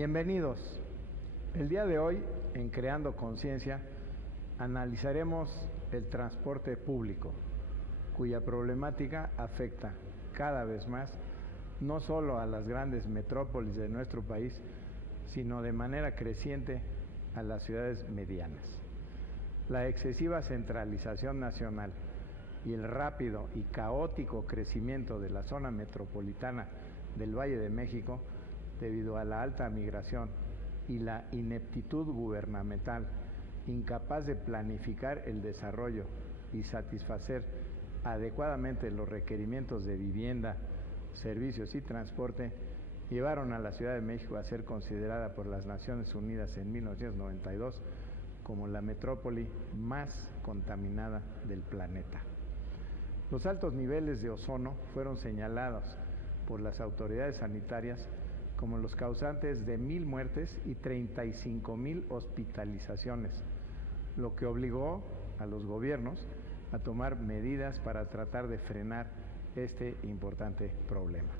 Bienvenidos. El día de hoy, en Creando Conciencia, analizaremos el transporte público, cuya problemática afecta cada vez más no solo a las grandes metrópolis de nuestro país, sino de manera creciente a las ciudades medianas. La excesiva centralización nacional y el rápido y caótico crecimiento de la zona metropolitana del Valle de México, debido a la alta migración y la ineptitud gubernamental, incapaz de planificar el desarrollo y satisfacer adecuadamente los requerimientos de vivienda, servicios y transporte, llevaron a la Ciudad de México a ser considerada por las Naciones Unidas en 1992 como la metrópoli más contaminada del planeta. Los altos niveles de ozono fueron señalados por las autoridades sanitarias como los causantes de 1,000 muertes y 35,000 hospitalizaciones, lo que obligó a los gobiernos a tomar medidas para tratar de frenar este importante problema.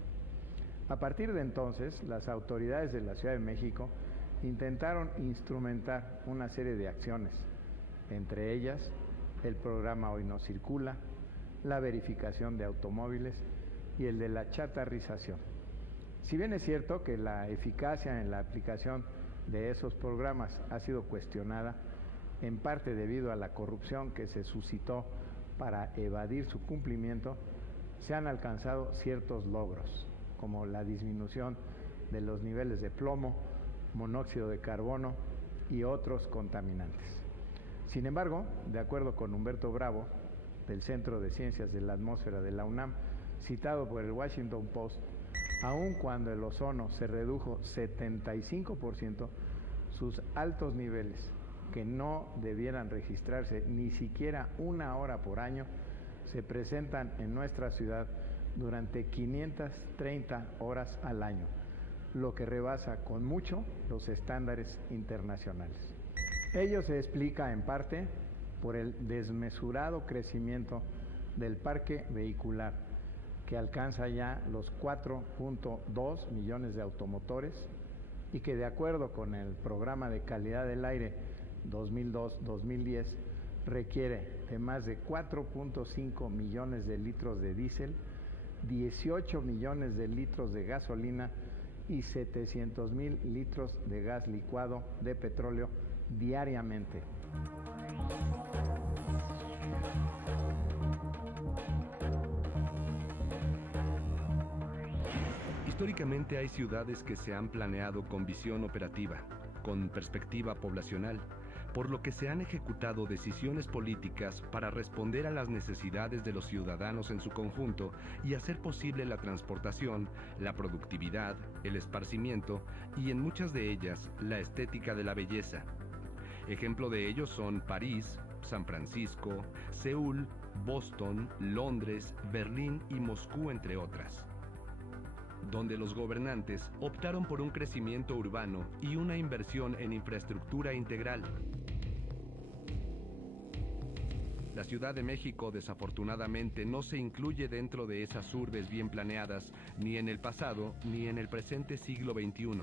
A partir de entonces, las autoridades de la Ciudad de México intentaron instrumentar una serie de acciones, entre ellas el programa Hoy No Circula, la verificación de automóviles y el de la chatarrización. Si bien es cierto que la eficacia en la aplicación de esos programas ha sido cuestionada, en parte debido a la corrupción que se suscitó para evadir su cumplimiento, se han alcanzado ciertos logros, como la disminución de los niveles de plomo, monóxido de carbono y otros contaminantes. Sin embargo, de acuerdo con Humberto Bravo, del Centro de Ciencias de la Atmósfera de la UNAM, citado por el Washington Post, aun cuando el ozono se redujo 75%, sus altos niveles, que no debieran registrarse ni siquiera 1 hora por año, se presentan en nuestra ciudad durante 530 horas al año, lo que rebasa con mucho los estándares internacionales. Ello se explica en parte por el desmesurado crecimiento del parque vehicular, que alcanza ya los 4.2 millones de automotores y que, de acuerdo con el Programa de Calidad del Aire 2002-2010, requiere de más de 4.5 millones de litros de diésel, 18 millones de litros de gasolina y 700,000 litros de gas licuado de petróleo diariamente. Históricamente hay ciudades que se han planeado con visión operativa, con perspectiva poblacional, por lo que se han ejecutado decisiones políticas para responder a las necesidades de los ciudadanos en su conjunto y hacer posible la transportación, la productividad, el esparcimiento y en muchas de ellas la estética de la belleza. Ejemplo de ello son París, San Francisco, Seúl, Boston, Londres, Berlín y Moscú, entre otras, donde los gobernantes optaron por un crecimiento urbano y una inversión en infraestructura integral. La Ciudad de México, desafortunadamente, no se incluye dentro de esas urbes bien planeadas, ni en el pasado ni en el presente siglo XXI.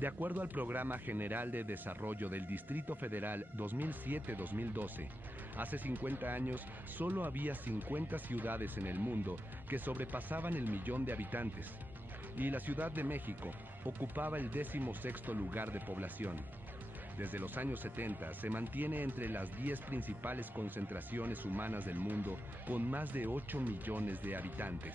De acuerdo al Programa General de Desarrollo del Distrito Federal 2007-2012, hace 50 años solo había 50 ciudades en el mundo que sobrepasaban el 1,000,000 de habitantes, y la Ciudad de México ocupaba el 16º lugar de población. Desde los años 70 se mantiene entre las 10 principales concentraciones humanas del mundo, con más de 8 millones de habitantes.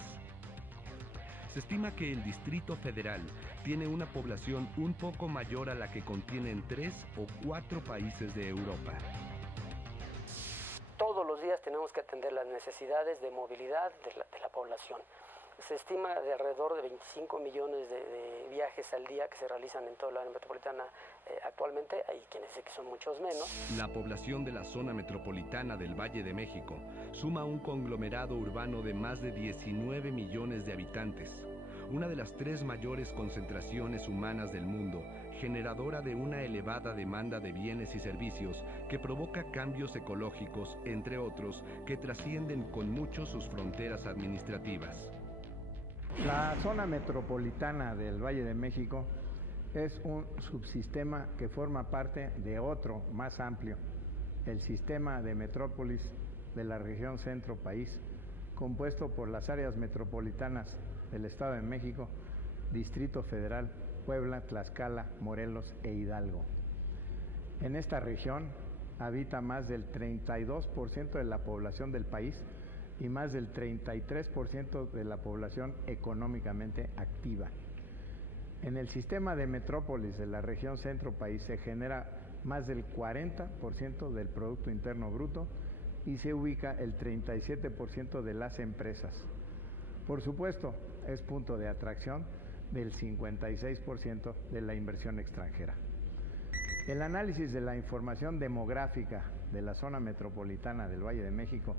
Se estima que el Distrito Federal tiene una población un poco mayor a la que contienen 3 o 4 países de Europa. Todos los días tenemos que atender las necesidades de movilidad de la población. Se estima de alrededor de 25 millones de viajes al día que se realizan en toda la área metropolitana actualmente. Hay quienes dicen que son muchos menos. La población de la zona metropolitana del Valle de México suma un conglomerado urbano de más de 19 millones de habitantes, una de las 3 mayores concentraciones humanas del mundo, generadora de una elevada demanda de bienes y servicios que provoca cambios ecológicos, entre otros, que trascienden con mucho sus fronteras administrativas. La zona metropolitana del Valle de México es un subsistema que forma parte de otro más amplio, el sistema de metrópolis de la región centro-país, compuesto por las áreas metropolitanas del Estado de México, Distrito Federal, Puebla, Tlaxcala, Morelos e Hidalgo. En esta región habita más del 32% de la población del país y más del 33% de la población económicamente activa. En el sistema de metrópolis de la región centro-país se genera más del 40% del Producto Interno Bruto y se ubica el 37% de las empresas. Por supuesto, es punto de atracción del 56% de la inversión extranjera. El análisis de la información demográfica de la zona metropolitana del Valle de México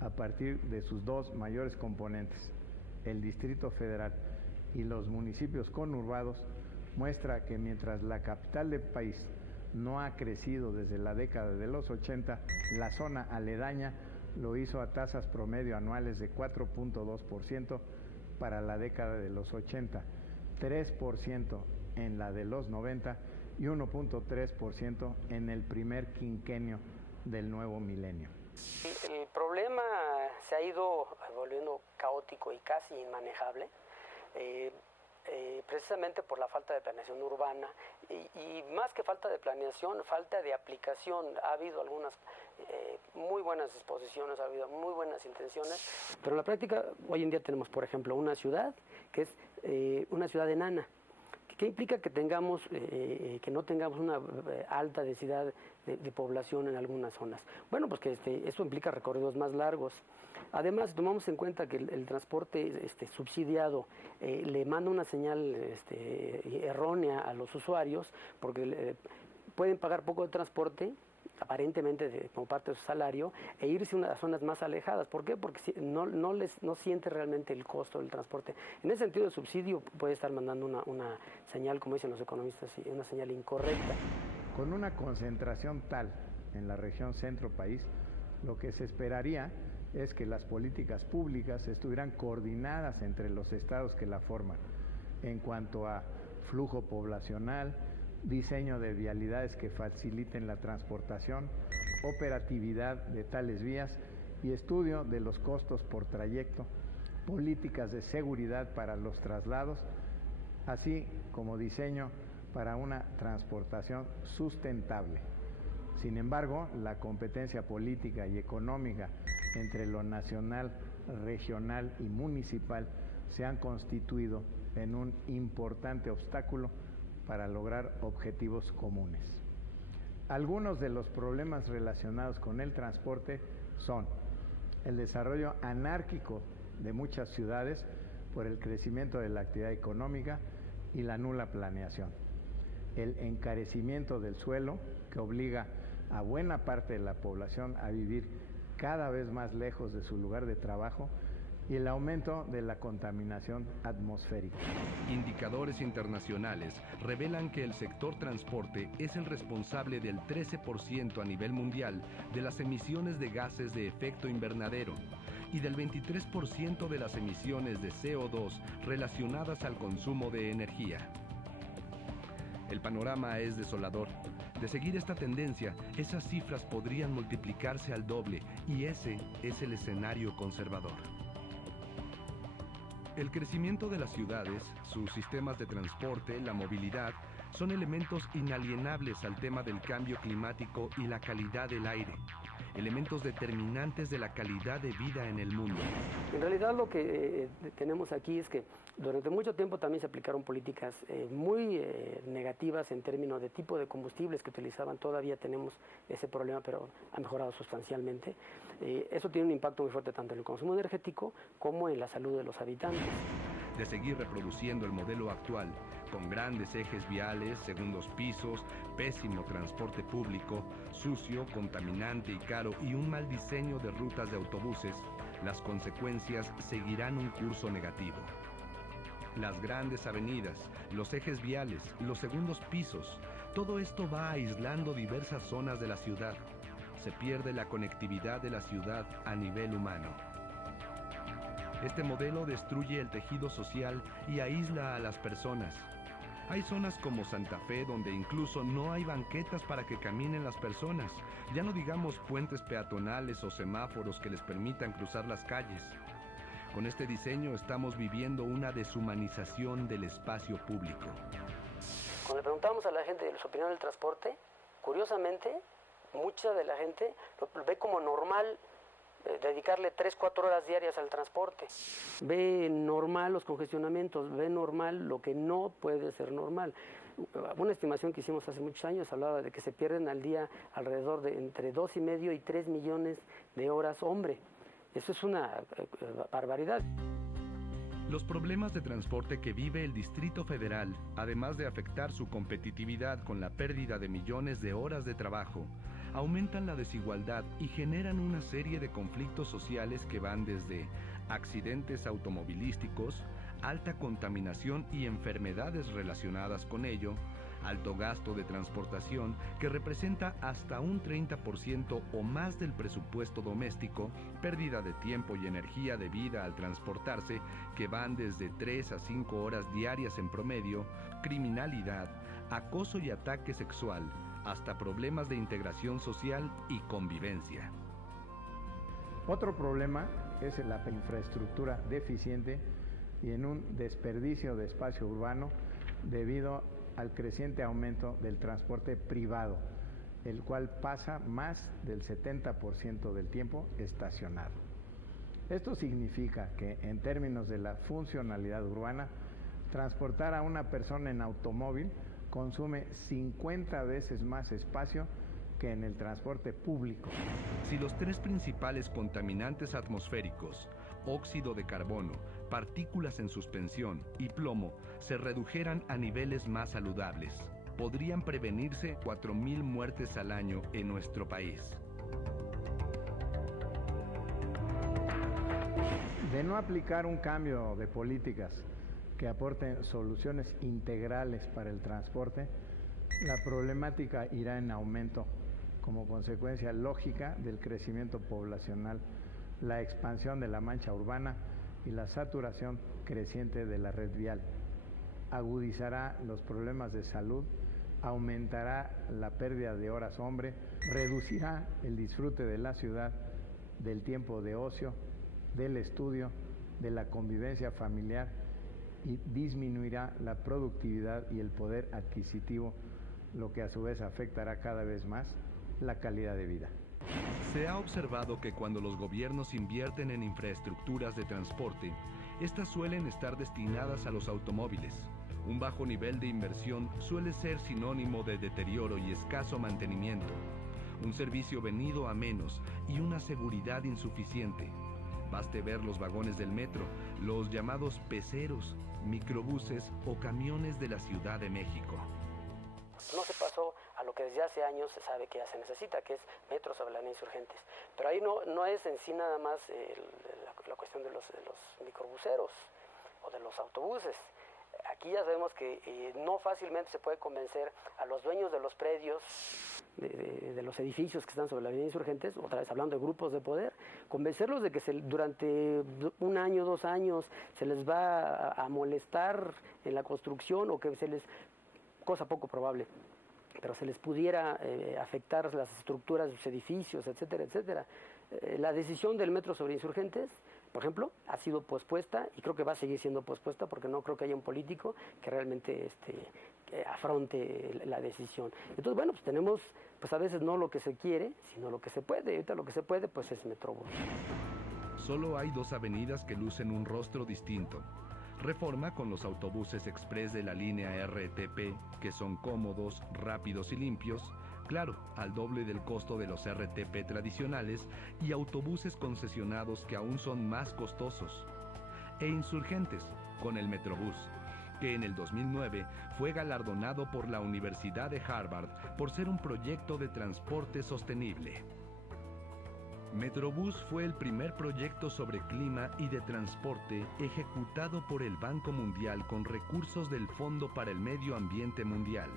a partir de sus dos mayores componentes, el Distrito Federal y los municipios conurbados, muestra que mientras la capital del país no ha crecido desde la década de los 80, la zona aledaña lo hizo a tasas promedio anuales de 4.2% para la década de los 80, 3% en la de los 90 y 1.3% en el primer quinquenio del nuevo milenio. El problema se ha ido volviendo caótico y casi inmanejable, precisamente por la falta de planeación urbana y más que falta de planeación, falta de aplicación. Ha habido algunas muy buenas disposiciones, ha habido muy buenas intenciones, pero en la práctica hoy en día tenemos, por ejemplo, una ciudad que es una ciudad enana. ¿Qué implica que tengamos, que no tengamos una alta densidad de población en algunas zonas? Bueno, pues que esto implica recorridos más largos. Además, si tomamos en cuenta que el transporte subsidiado le manda una señal errónea a los usuarios, porque pueden pagar poco de transporte, aparentemente como parte de su salario, e irse a zonas más alejadas. ¿Por qué? Porque no siente realmente el costo del transporte. En ese sentido, el subsidio puede estar mandando una señal, como dicen los economistas, una señal incorrecta. Con una concentración tal en la región centro-país, lo que se esperaría es que las políticas públicas estuvieran coordinadas entre los estados que la forman, en cuanto a flujo poblacional, diseño de vialidades que faciliten la transportación, operatividad de tales vías y estudio de los costos por trayecto, políticas de seguridad para los traslados, así como diseño para una transportación sustentable. Sin embargo, la competencia política y económica entre lo nacional, regional y municipal se han constituido en un importante obstáculo para lograr objetivos comunes. Algunos de los problemas relacionados con el transporte son el desarrollo anárquico de muchas ciudades por el crecimiento de la actividad económica y la nula planeación, el encarecimiento del suelo que obliga a buena parte de la población a vivir cada vez más lejos de su lugar de trabajo y el aumento de la contaminación atmosférica. Indicadores internacionales revelan que el sector transporte es el responsable del 13% a nivel mundial de las emisiones de gases de efecto invernadero y del 23% de las emisiones de CO2 relacionadas al consumo de energía. El panorama es desolador. De seguir esta tendencia, esas cifras podrían multiplicarse al doble y ese es el escenario conservador. El crecimiento de las ciudades, sus sistemas de transporte, la movilidad, son elementos inalienables al tema del cambio climático y la calidad del aire, elementos determinantes de la calidad de vida en el mundo. En realidad lo que tenemos aquí es que durante mucho tiempo también se aplicaron políticas muy negativas en términos de tipo de combustibles que utilizaban. Todavía tenemos ese problema, pero ha mejorado sustancialmente. Eso tiene un impacto muy fuerte tanto en el consumo energético como en la salud de los habitantes. De seguir reproduciendo el modelo actual, con grandes ejes viales, segundos pisos, pésimo transporte público, sucio, contaminante y caro y un mal diseño de rutas de autobuses, las consecuencias seguirán un curso negativo. Las grandes avenidas, los ejes viales, los segundos pisos, todo esto va aislando diversas zonas de la ciudad. Se pierde la conectividad de la ciudad a nivel humano. Este modelo destruye el tejido social y aísla a las personas. Hay zonas como Santa Fe donde incluso no hay banquetas para que caminen las personas, ya no digamos puentes peatonales o semáforos que les permitan cruzar las calles. Con este diseño estamos viviendo una deshumanización del espacio público. Cuando le preguntamos a la gente de su opinión del transporte, curiosamente, mucha de la gente lo ve como normal dedicarle 3-4 horas diarias al transporte. Ve normal los congestionamientos, ve normal lo que no puede ser normal. Una estimación que hicimos hace muchos años hablaba de que se pierden al día alrededor de entre 2,5 y 3 millones de horas hombre. Eso es una barbaridad. Los problemas de transporte que vive el Distrito Federal, además de afectar su competitividad con la pérdida de millones de horas de trabajo, aumentan la desigualdad y generan una serie de conflictos sociales que van desde accidentes automovilísticos, alta contaminación y enfermedades relacionadas con ello, alto gasto de transportación que representa hasta un 30% o más del presupuesto doméstico, pérdida de tiempo y energía debida al transportarse que van desde 3 a 5 horas diarias en promedio, criminalidad, acoso y ataque sexual, hasta problemas de integración social y convivencia. Otro problema es la infraestructura deficiente y en un desperdicio de espacio urbano debido al creciente aumento del transporte privado, el cual pasa más del 70% del tiempo estacionado. Esto significa que, en términos de la funcionalidad urbana, transportar a una persona en automóvil consume 50 veces más espacio que en el transporte público. Si los 3 principales contaminantes atmosféricos, óxido de carbono, partículas en suspensión y plomo, se redujeran a niveles más saludables, podrían prevenirse 4,000 muertes al año en nuestro país. De no aplicar un cambio de políticas que aporten soluciones integrales para el transporte, la problemática irá en aumento como consecuencia lógica del crecimiento poblacional, la expansión de la mancha urbana y la saturación creciente de la red vial. Agudizará los problemas de salud, aumentará la pérdida de horas hombre, reducirá el disfrute de la ciudad, del tiempo de ocio, del estudio, de la convivencia familiar y disminuirá la productividad y el poder adquisitivo, lo que a su vez afectará cada vez más la calidad de vida. Se ha observado que cuando los gobiernos invierten en infraestructuras de transporte, estas suelen estar destinadas a los automóviles. Un bajo nivel de inversión suele ser sinónimo de deterioro y escaso mantenimiento, un servicio venido a menos y una seguridad insuficiente. Baste ver los vagones del metro, los llamados peceros, microbuses o camiones de la Ciudad de México. No se pasó a lo que desde hace años se sabe que ya se necesita, que es metro sobre la avenida Insurgentes. Pero ahí no es en sí nada más la cuestión de los microbuseros o de los autobuses. Aquí ya sabemos que no fácilmente se puede convencer a los dueños de los predios, de los edificios que están sobre la avenida Insurgentes, otra vez hablando de grupos de poder, convencerlos de que durante 1 año, 2 años se les va a molestar en la construcción o que cosa poco probable, pero se les pudiera afectar las estructuras de sus edificios, etcétera, etcétera. La decisión del metro sobre Insurgentes, por ejemplo, ha sido pospuesta y creo que va a seguir siendo pospuesta porque no creo que haya un político que realmente afronte la decisión. Entonces, bueno, pues tenemos a veces no lo que se quiere, sino lo que se puede. Y ahorita lo que se puede, pues es Metrobús. Solo hay 2 avenidas que lucen un rostro distinto. Reforma con los autobuses express de la línea RTP, que son cómodos, rápidos y limpios, claro, al doble del costo de los RTP tradicionales, y autobuses concesionados que aún son más costosos. E Insurgentes, con el Metrobús, que en el 2009 fue galardonado por la Universidad de Harvard por ser un proyecto de transporte sostenible. Metrobús fue el primer proyecto sobre clima y de transporte ejecutado por el Banco Mundial con recursos del Fondo para el Medio Ambiente Mundial.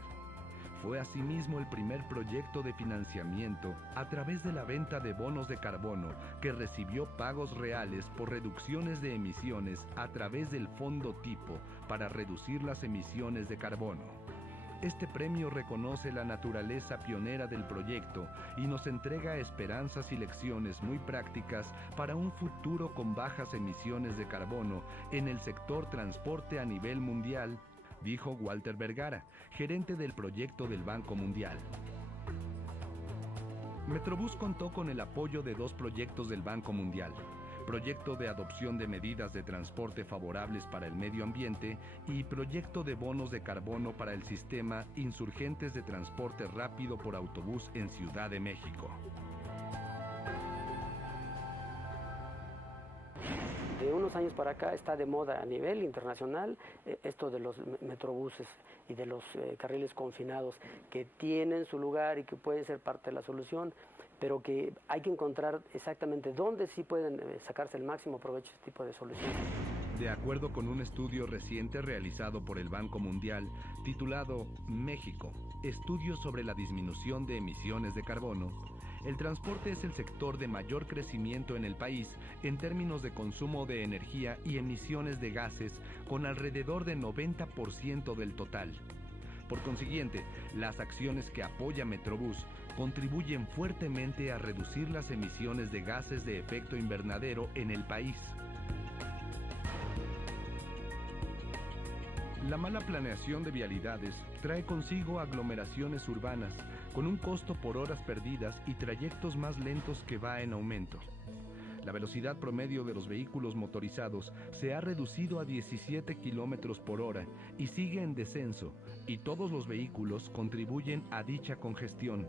Fue asimismo el primer proyecto de financiamiento a través de la venta de bonos de carbono que recibió pagos reales por reducciones de emisiones a través del Fondo Tipo para reducir las emisiones de carbono. Este premio reconoce la naturaleza pionera del proyecto y nos entrega esperanzas y lecciones muy prácticas para un futuro con bajas emisiones de carbono en el sector transporte a nivel mundial, dijo Walter Vergara, gerente del proyecto del Banco Mundial. Metrobús contó con el apoyo de 2 proyectos del Banco Mundial: proyecto de adopción de medidas de transporte favorables para el medio ambiente y proyecto de bonos de carbono para el sistema Insurgentes de Transporte Rápido por Autobús en Ciudad de México. De unos años para acá está de moda a nivel internacional esto de los metrobuses y de los carriles confinados, que tienen su lugar y que pueden ser parte de la solución, pero que hay que encontrar exactamente dónde sí pueden sacarse el máximo provecho de este tipo de soluciones. De acuerdo con un estudio reciente realizado por el Banco Mundial, titulado México, Estudios sobre la disminución de emisiones de carbono, el transporte es el sector de mayor crecimiento en el país en términos de consumo de energía y emisiones de gases, con alrededor de 90% del total. Por consiguiente, las acciones que apoya Metrobús contribuyen fuertemente a reducir las emisiones de gases de efecto invernadero en el país. La mala planeación de vialidades trae consigo aglomeraciones urbanas, con un costo por horas perdidas y trayectos más lentos que va en aumento. La velocidad promedio de los vehículos motorizados se ha reducido a 17 kilómetros por hora y sigue en descenso, y todos los vehículos contribuyen a dicha congestión.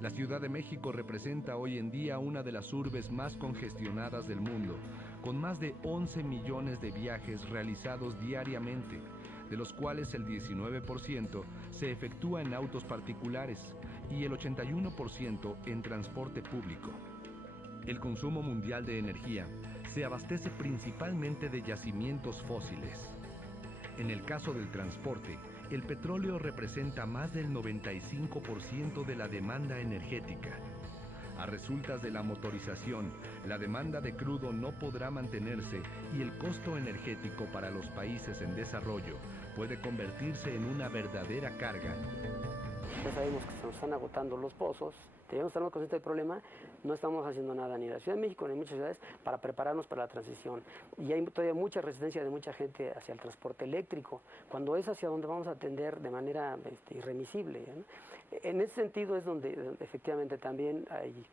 La Ciudad de México representa hoy en día una de las urbes más congestionadas del mundo, con más de 11 millones de viajes realizados diariamente, de los cuales el 19% se efectúa en autos particulares y el 81% en transporte público. El consumo mundial de energía se abastece principalmente de yacimientos fósiles. En el caso del transporte, el petróleo representa más del 95% de la demanda energética. A resultas de la motorización, la demanda de crudo no podrá mantenerse y el costo energético para los países en desarrollo puede convertirse en una verdadera carga. Ya sabemos que se nos están agotando los pozos, debemos estar conscientes del problema, no estamos haciendo nada ni en la Ciudad de México ni en muchas ciudades para prepararnos para la transición. Y hay todavía mucha resistencia de mucha gente hacia el transporte eléctrico, cuando es hacia donde vamos a atender de manera irremisible, ¿no? En ese sentido es donde efectivamente también hay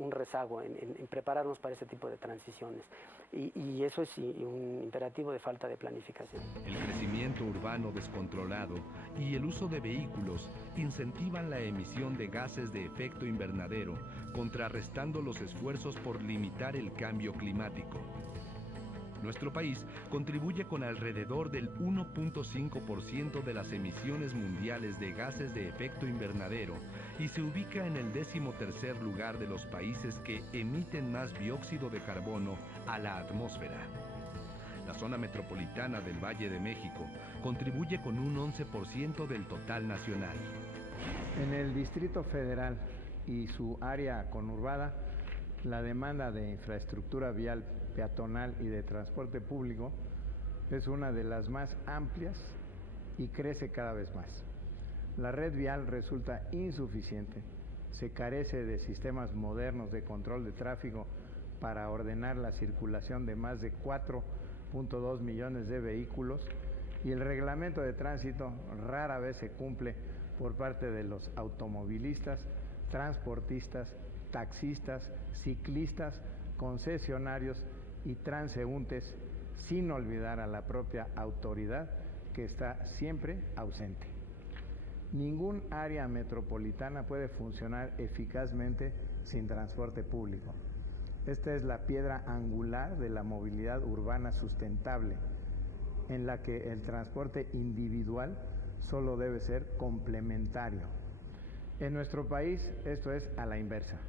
un rezago en prepararnos para ese tipo de transiciones. Y eso es un imperativo de falta de planificación. El crecimiento urbano descontrolado y el uso de vehículos incentivan la emisión de gases de efecto invernadero, contrarrestando los esfuerzos por limitar el cambio climático. Nuestro país contribuye con alrededor del 1.5% de las emisiones mundiales de gases de efecto invernadero y se ubica en el 13º lugar de los países que emiten más dióxido de carbono a la atmósfera. La zona metropolitana del Valle de México contribuye con un 11% del total nacional. En el Distrito Federal y su área conurbada, la demanda de infraestructura vial peatonal y de transporte público es una de las más amplias y crece cada vez más. La red vial resulta insuficiente, se carece de sistemas modernos de control de tráfico para ordenar la circulación de más de 4.2 millones de vehículos y el reglamento de tránsito rara vez se cumple por parte de los automovilistas, transportistas, taxistas, ciclistas, concesionarios y transeúntes, sin olvidar a la propia autoridad que está siempre ausente. Ningún área metropolitana puede funcionar eficazmente sin transporte público. Esta es la piedra angular de la movilidad urbana sustentable, en la que el transporte individual solo debe ser complementario. En nuestro país esto es a la inversa.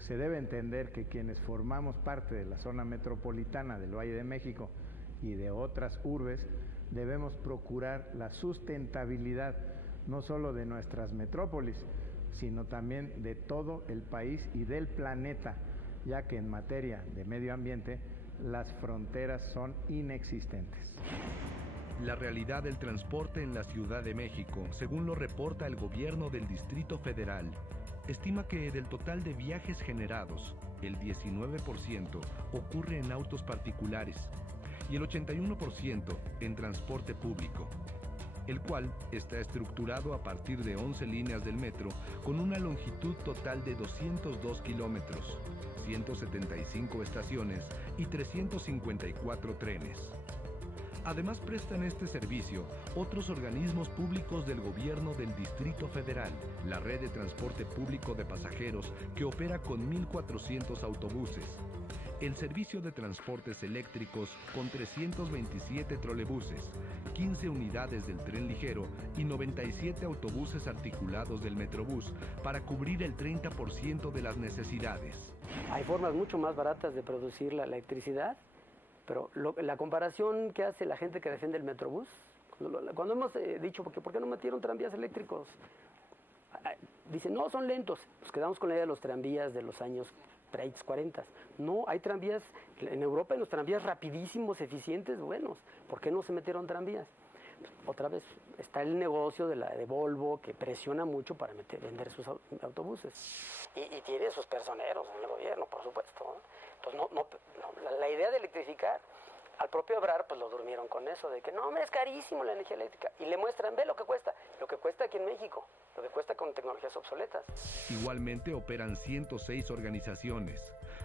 Se debe entender que quienes formamos parte de la zona metropolitana del Valle de México y de otras urbes debemos procurar la sustentabilidad no solo de nuestras metrópolis, sino también de todo el país y del planeta, ya que en materia de medio ambiente las fronteras son inexistentes. La realidad del transporte en la Ciudad de México, según lo reporta el gobierno del Distrito Federal, estima que del total de viajes generados, el 19% ocurre en autos particulares y el 81% en transporte público, el cual está estructurado a partir de 11 líneas del metro con una longitud total de 202 kilómetros, 175 estaciones y 354 trenes. Además prestan este servicio otros organismos públicos del gobierno del Distrito Federal, la red de transporte público de pasajeros que opera con 1.400 autobuses, el servicio de transportes eléctricos con 327 trolebuses, 15 unidades del tren ligero y 97 autobuses articulados del Metrobús para cubrir el 30% de las necesidades. Hay formas mucho más baratas de producir la electricidad, pero la comparación que hace la gente que defiende el Metrobús, cuando hemos dicho, ¿por qué no metieron tranvías eléctricos? Dicen, no, son lentos. Nos quedamos con la idea de los tranvías de los años 30, 40. No, hay tranvías, en Europa hay los tranvías rapidísimos, eficientes, buenos. ¿Por qué no se metieron tranvías? Otra vez, está el negocio de Volvo que presiona mucho para vender sus autobuses. Y tiene sus personeros en el gobierno, por supuesto, ¿no? Entonces, la idea de electrificar, al propio Ebrard, pues lo durmieron con eso, de que no, hombre, es carísimo la energía eléctrica. Y le muestran, ve lo que cuesta aquí en México, lo que cuesta con tecnologías obsoletas. Igualmente operan 106 organizaciones,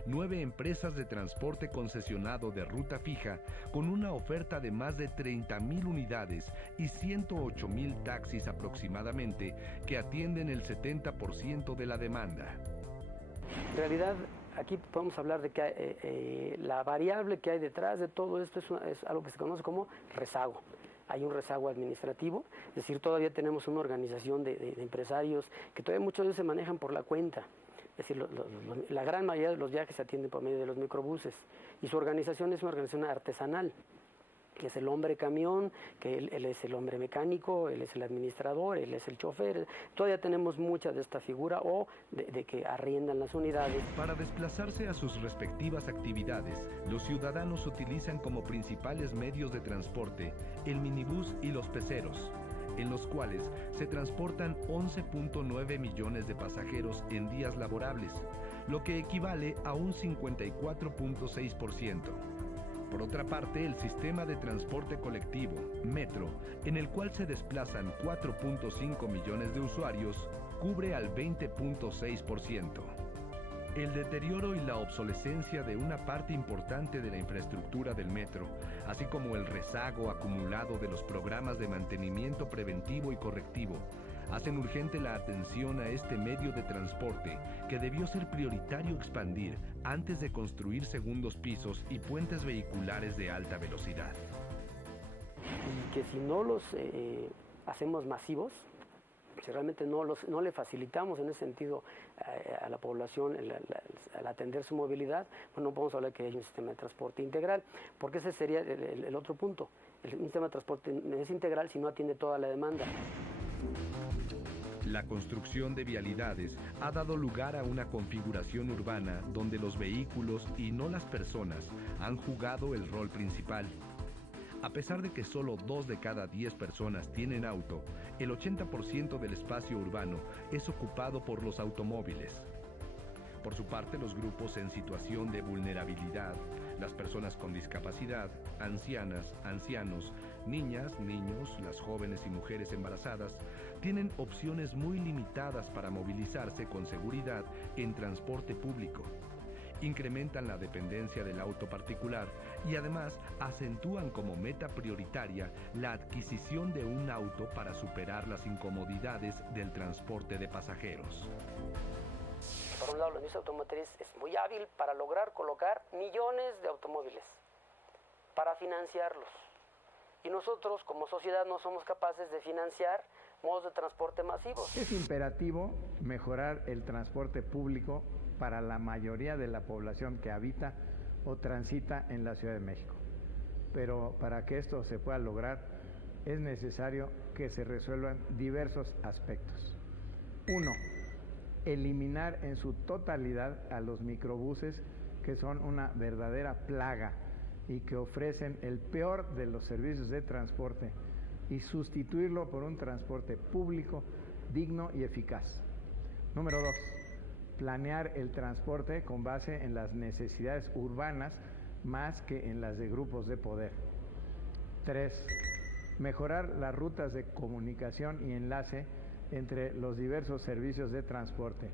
9 empresas de transporte concesionado de ruta fija, con una oferta de más de 30,000 unidades y 108,000 taxis aproximadamente, que atienden el 70% de la demanda. En realidad, aquí podemos hablar de que la variable que hay detrás de todo esto es algo que se conoce como rezago. Hay un rezago administrativo, es decir, todavía tenemos una organización de empresarios que todavía muchos de ellos se manejan por la cuenta. Es decir, la gran mayoría de los viajes se atienden por medio de los microbuses y su organización es una organización artesanal, que es el hombre camión, que él es el hombre mecánico, él es el administrador, él es el chofer. Todavía tenemos mucha de esta figura o de que arriendan las unidades. Para desplazarse a sus respectivas actividades, los ciudadanos utilizan como principales medios de transporte el minibús y los peceros, en los cuales se transportan 11.9 millones de pasajeros en días laborables, lo que equivale a un 54.6%. Por otra parte, el sistema de transporte colectivo, Metro, en el cual se desplazan 4.5 millones de usuarios, cubre al 20.6%. El deterioro y la obsolescencia de una parte importante de la infraestructura del metro, así como el rezago acumulado de los programas de mantenimiento preventivo y correctivo, hacen urgente la atención a este medio de transporte que debió ser prioritario expandir antes de construir segundos pisos y puentes vehiculares de alta velocidad. Y que si no los hacemos masivos, si realmente no le facilitamos en ese sentido a la población al atender su movilidad, pues no podemos hablar que hay un sistema de transporte integral, porque ese sería el otro punto. El sistema de transporte no es integral si no atiende toda la demanda. La construcción de vialidades ha dado lugar a una configuración urbana donde los vehículos y no las personas han jugado el rol principal. A pesar de que solo 2 de cada 10 personas tienen auto, el 80% del espacio urbano es ocupado por los automóviles. Por su parte, los grupos en situación de vulnerabilidad, las personas con discapacidad, ancianas, ancianos, niñas, niños, las jóvenes y mujeres embarazadas, tienen opciones muy limitadas para movilizarse con seguridad en transporte público. Incrementan la dependencia del auto particular y además acentúan como meta prioritaria la adquisición de un auto para superar las incomodidades del transporte de pasajeros. Por un lado, la industria automotriz es muy hábil para lograr colocar millones de automóviles, para financiarlos. Y nosotros, como sociedad, no somos capaces de financiar modos de transporte masivos. Es imperativo mejorar el transporte público para la mayoría de la población que habita o transita en la Ciudad de México. Pero para que esto se pueda lograr, es necesario que se resuelvan diversos aspectos. 1. Eliminar en su totalidad a los microbuses, que son una verdadera plaga y que ofrecen el peor de los servicios de transporte, y sustituirlo por un transporte público digno y eficaz. Número 2. Planear el transporte con base en las necesidades urbanas más que en las de grupos de poder. 3. Mejorar las rutas de comunicación y enlace entre los diversos servicios de transporte: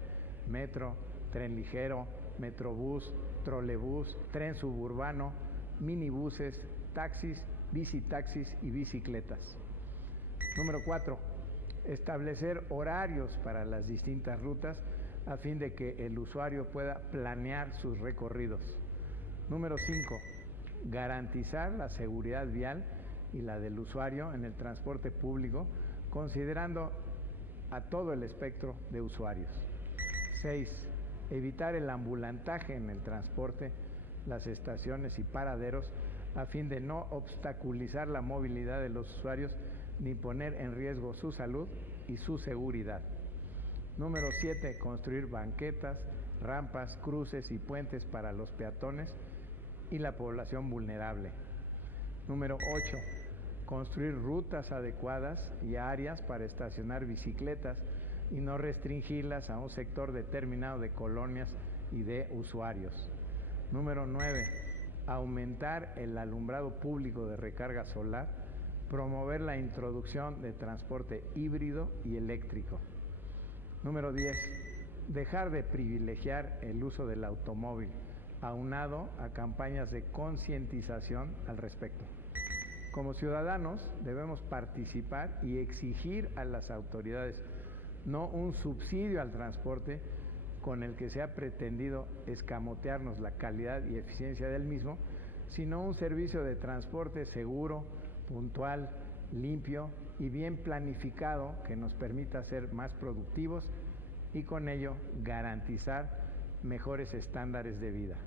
metro, tren ligero, metrobús, trolebús, tren suburbano, minibuses, taxis, bicitaxis y bicicletas. Número 4. Establecer horarios para las distintas rutas a fin de que el usuario pueda planear sus recorridos. Número 5. Garantizar la seguridad vial y la del usuario en el transporte público, considerando a todo el espectro de usuarios. 6. Evitar el ambulantaje en el transporte, las estaciones y paraderos, a fin de no obstaculizar la movilidad de los usuarios ni poner en riesgo su salud y su seguridad. Número 7. Construir banquetas, rampas, cruces y puentes para los peatones y la población vulnerable. Número 8. Construir rutas adecuadas y áreas para estacionar bicicletas y no restringirlas a un sector determinado de colonias y de usuarios. Número 9. Aumentar el alumbrado público de recarga solar, promover la introducción de transporte híbrido y eléctrico. Número 10. Dejar de privilegiar el uso del automóvil, aunado a campañas de concientización al respecto. Como ciudadanos debemos participar y exigir a las autoridades no un subsidio al transporte con el que se ha pretendido escamotearnos la calidad y eficiencia del mismo, sino un servicio de transporte seguro, puntual, limpio y bien planificado que nos permita ser más productivos y con ello garantizar mejores estándares de vida.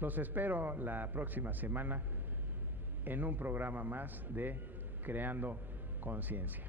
Los espero la próxima semana en un programa más de Creando Conciencia.